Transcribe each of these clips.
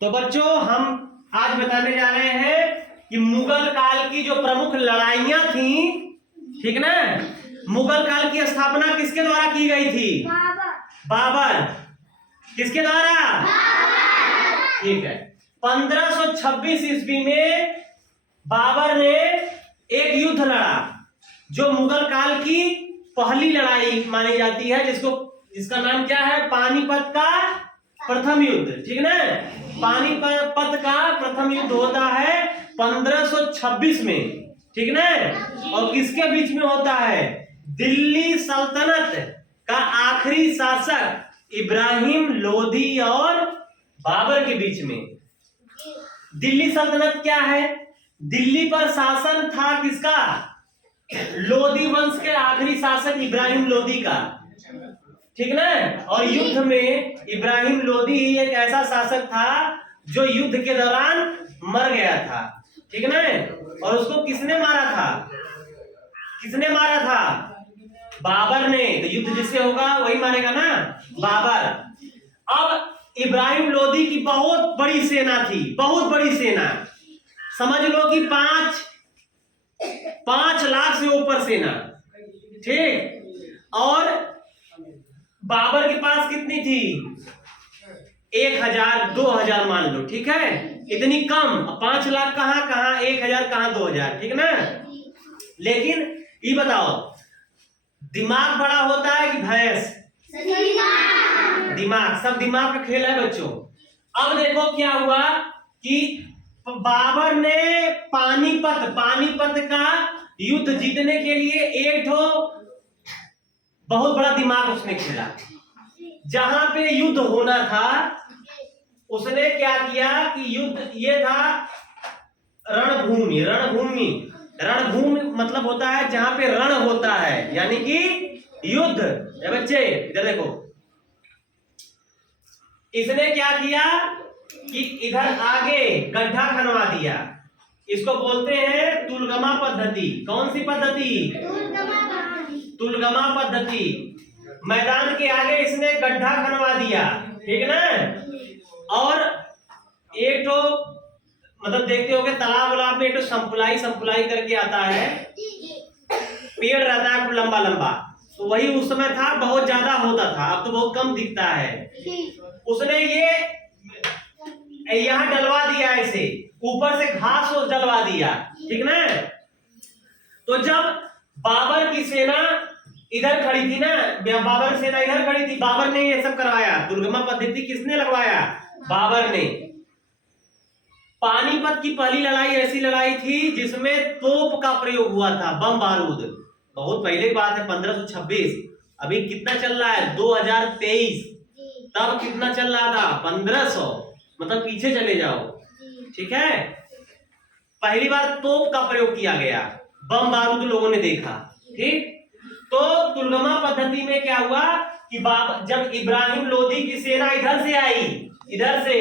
तो बच्चों हम आज बताने जा रहे हैं कि मुगल काल की जो प्रमुख लड़ाइयां थी, ठीक ना। मुगल काल की स्थापना किसके द्वारा की गई थी? बाबर। किसके द्वारा? ठीक है। 1526 ईस्वी में बाबर ने एक युद्ध लड़ा जो मुगल काल की पहली लड़ाई मानी जाती है, जिसका नाम क्या है? पानीपत का प्रथम युद्ध, ठीक ना। पानीपत का प्रथम युद्ध होता है 1526 में, ठीक ना। और किसके बीच में होता है? दिल्ली सल्तनत का आखिरी शासक इब्राहिम लोदी और बाबर के बीच में। दिल्ली सल्तनत क्या है? दिल्ली पर शासन था किसका? लोदी वंश के आखिरी शासक इब्राहिम लोदी का, ठीक ना। और युद्ध में इब्राहिम लोदी ही एक ऐसा शासक था जो युद्ध के दौरान मर गया था, ठीक ना। और उसको किसने मारा था? किसने मारा था? बाबर ने। तो युद्ध जिससे होगा वही मारेगा ना, बाबर। अब इब्राहिम लोदी की बहुत बड़ी सेना थी, बहुत बड़ी सेना, समझ लो कि 5 लाख से ऊपर सेना, ठीक। और बाबर के पास कितनी थी? 1000 2000 मान लो, ठीक है। इतनी कम। 5 लाख कहां कहां, 1000 कहां 2000, ठीक ना। लेकिन ये बताओ, दिमाग बड़ा होता है कि भैंस? दिमाग। सब दिमाग का खेल है बच्चों। अब देखो क्या हुआ कि बाबर ने पानीपत का युद्ध जीतने के लिए एक बहुत बड़ा दिमाग उसने खेला। जहां पे युद्ध होना था उसने क्या किया कि युद्ध ये था रणभूमि। रणभूमि मतलब होता है जहां पे रण होता है, यानी कि युद्ध। बच्चे इधर देखो, इसने क्या किया कि इधर आगे गड्ढा खनवा दिया। इसको बोलते हैं तुलगमा पद्धति। कौन सी पद्धति? तुलगमा पद्धति। मैदान के आगे इसने गड्ढा खनवा दिया, ठीक ना। और एक तो मतलब देखते होगे तालाब वालाब में एक तो संपुलाई करके आता है, पेड़ रहता है खूब लंबा लंबा। तो वही उस समय था, बहुत ज्यादा होता था, अब तो बहुत कम दिखता है। उसने ये यहां डलवा दिया, ऐसे ऊपर से घास डलवा दिया, ठीक ना। तो जब बाबर की सेना इधर खड़ी थी ना, बाबर की सेना इधर खड़ी थी, बाबर ने ये सब करवाया। दुर्गमा पद्धति किसने लगवाया? बाबर ने। पानीपत की पहली लड़ाई ऐसी लड़ाई थी जिसमें तोप का प्रयोग हुआ था, बम बारूद। बहुत पहले की बात है, 1526। अभी कितना चल रहा है? 2023। तब कितना चल रहा था? 1500। मतलब पीछे चले जाओ, ठीक है। पहली बार तोप का प्रयोग किया गया, बम बारूद लोगों ने देखा, ठीक। तो तुलगमा पद्धति में क्या हुआ कि जब इब्राहिम लोदी की सेना इधर से आई, इधर से,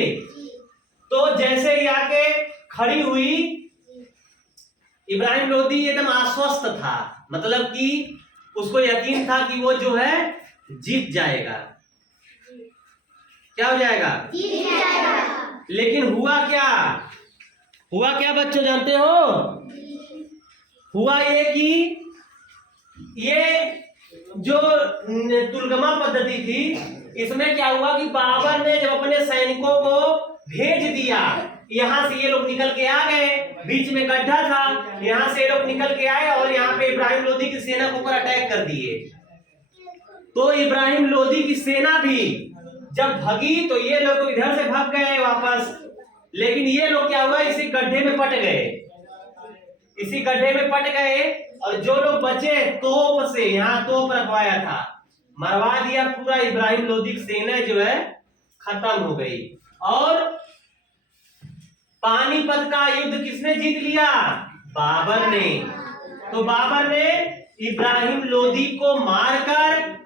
तो जैसे ही आके खड़ी हुई, इब्राहिम लोदी एकदम आश्वस्त था, मतलब कि उसको यकीन था कि वो जो है जीत जाएगा। क्या हो जाएगा? जीत जाएगा। लेकिन हुआ क्या? हुआ क्या बच्चों, जानते हो? हुआ ये कि ये जो तुलगमा पद्धति थी, इसमें क्या हुआ कि बाबर ने जब अपने सैनिकों को भेज दिया, यहां से ये लोग निकल के आ गए, बीच में गड्ढा था, यहां से ये लोग निकल के आए और यहाँ पे इब्राहिम लोदी की सेना के ऊपर अटैक कर दिए। तो इब्राहिम लोदी की सेना भी जब भगी तो ये लोग इधर से भाग गए वापस। लेकिन ये लोग क्या हुआ, इसी गड्ढे में पट गए, इसी गड्ढे में पट गए। और जो लोग बचे, तोप से, यहाँ तोप रखवाया था, मरवा दिया पूरा। इब्राहिम लोदी की सेना जो है खत्म हो गई। और पानीपत का युद्ध किसने जीत लिया? बाबर ने। तो बाबर ने इब्राहिम लोदी को मारकर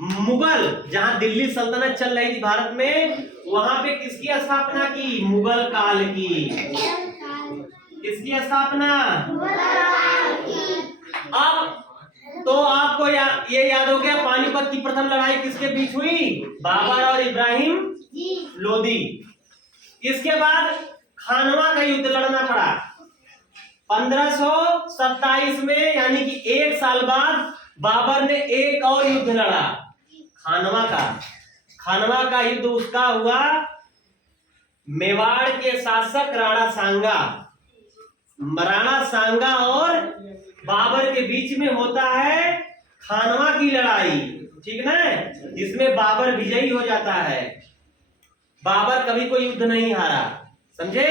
मुगल, जहां दिल्ली सल्तनत चल रही थी भारत में, वहां पे किसकी स्थापना की? मुगल काल की। किसकी स्थापना? अब तो आपको ये याद हो गया, पानीपत की प्रथम लड़ाई किसके बीच हुई? बाबर और इब्राहिम लोदी। इसके बाद खानवा का युद्ध लड़ना पड़ा 1527 में, यानी कि 1 साल बाद बाबर ने एक और युद्ध लड़ा खानवा का। खानवा का युद्ध उसका हुआ मेवाड़ के शासक राणा सांगा। राणा सांगा और बाबर के बीच में होता है खानवा की लड़ाई, ठीक ना, जिसमें बाबर विजयी हो जाता है। बाबर कभी कोई युद्ध नहीं हारा, समझे।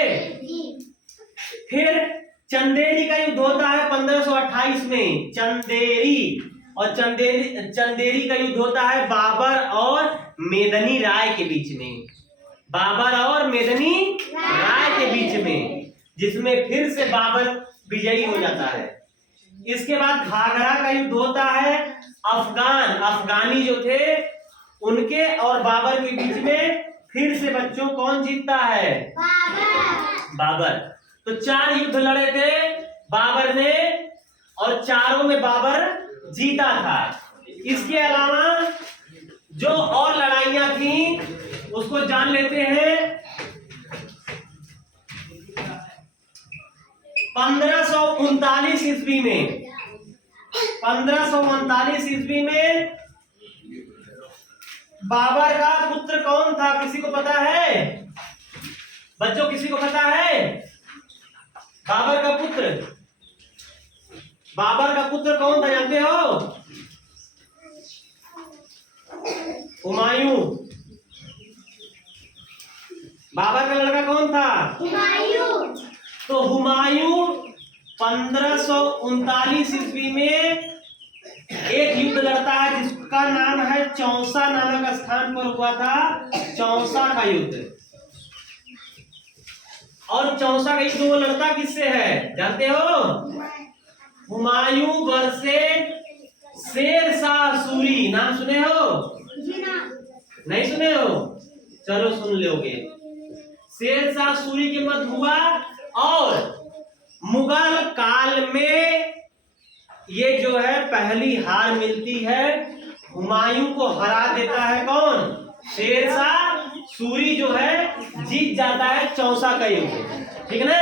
फिर चंदेरी का युद्ध होता है 1528 में, चंदेरी। और चंदेरी का युद्ध होता है बाबर और मेदनी राय के बीच में, बाबर और मेदनी राय के बीच में, जिसमें फिर से बाबर विजयी हो जाता है। इसके बाद घाघरा का युद्ध होता है अफगानी जो थे उनके और बाबर के बीच में। फिर से बच्चों कौन जीतता है? बाबर। तो 4 युद्ध लड़े थे बाबर ने और चारों में बाबर जीता था। इसके अलावा जो और लड़ाइयां थी उसको जान लेते हैं। 1539 ईस्वी में, 1539 ईस्वी में बाबर का पुत्र कौन था? किसी को पता है बच्चों? किसी को पता है बाबर का पुत्र? बाबर का पुत्र कौन था जानते हो? हुमायूं। बाबर का लड़का कौन था? हुमायूं। तो हुमायूं 1539 ईस्वी में एक युद्ध लड़ता है जिसका नाम है चौसा नामक स्थान पर हुआ था, चौसा का युद्ध। और चौसा का युद्ध वो लड़ता किससे है जानते हो? हुमायूं वर्सेस शेर शाह सूरी। नाम सुने हो? नहीं सुने हो? चलो सुन लोगे। शेर शाह सूरी के मध्य हुआ और मुगल काल में ये जो है पहली हार मिलती है। हुमायूं को हरा देता है कौन? शेर शाह सूरी जो है जीत जाता है चौसा का युद्ध, ठीक ना?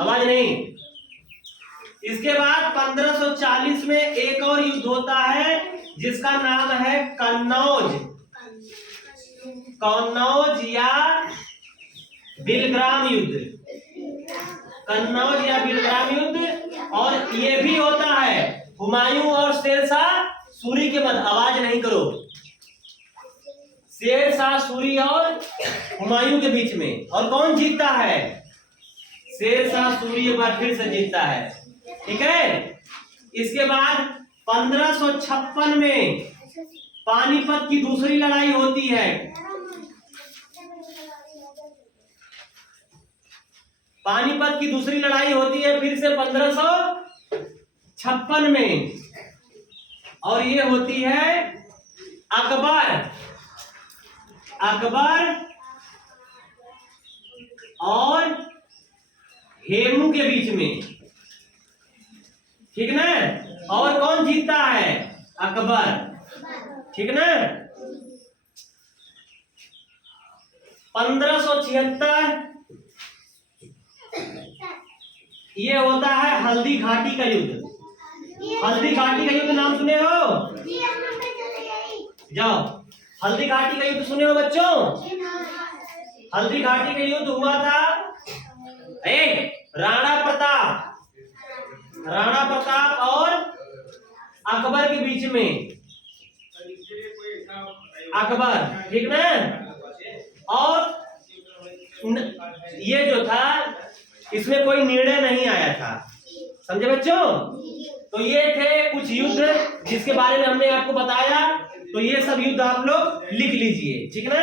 आवाज नहीं। इसके बाद 1540 में एक और युद्ध होता है जिसका नाम है कन्नौज या बिलग्राम युद्ध। कन्नौज या बिलग्राम युद्ध। और ये भी होता है हुमायूं और शेर शाह सूरी के मध्य। आवाज नहीं करो। शेर शाह सूरी और हुमायूं के बीच में। और कौन जीतता है? शेर शाह सूरी एक बार फिर से जीतता है, ठीक है। इसके बाद 1556 में पानीपत की दूसरी लड़ाई होती है। पानीपत की दूसरी लड़ाई होती है फिर से 1556 में। और ये होती है अकबर और हेमू के बीच में, ठीक ना। और कौन जीतता है? अकबर, ठीक ना। 1576 ये होता है हल्दी घाटी का युद्ध। हल्दी घाटी का युद्ध नाम सुने हो? जाओ, हल्दी घाटी का युद्ध सुने हो बच्चों? हल्दी घाटी का युद्ध हुआ था राणा प्रताप और अकबर के बीच में। अकबर, ठीक ना। और ये जो था इसमें कोई निर्णय नहीं आया था, समझे बच्चों। तो ये थे कुछ युद्ध जिसके बारे में हमने आपको बताया। तो ये सब युद्ध आप लोग लिख लीजिए, ठीक ना।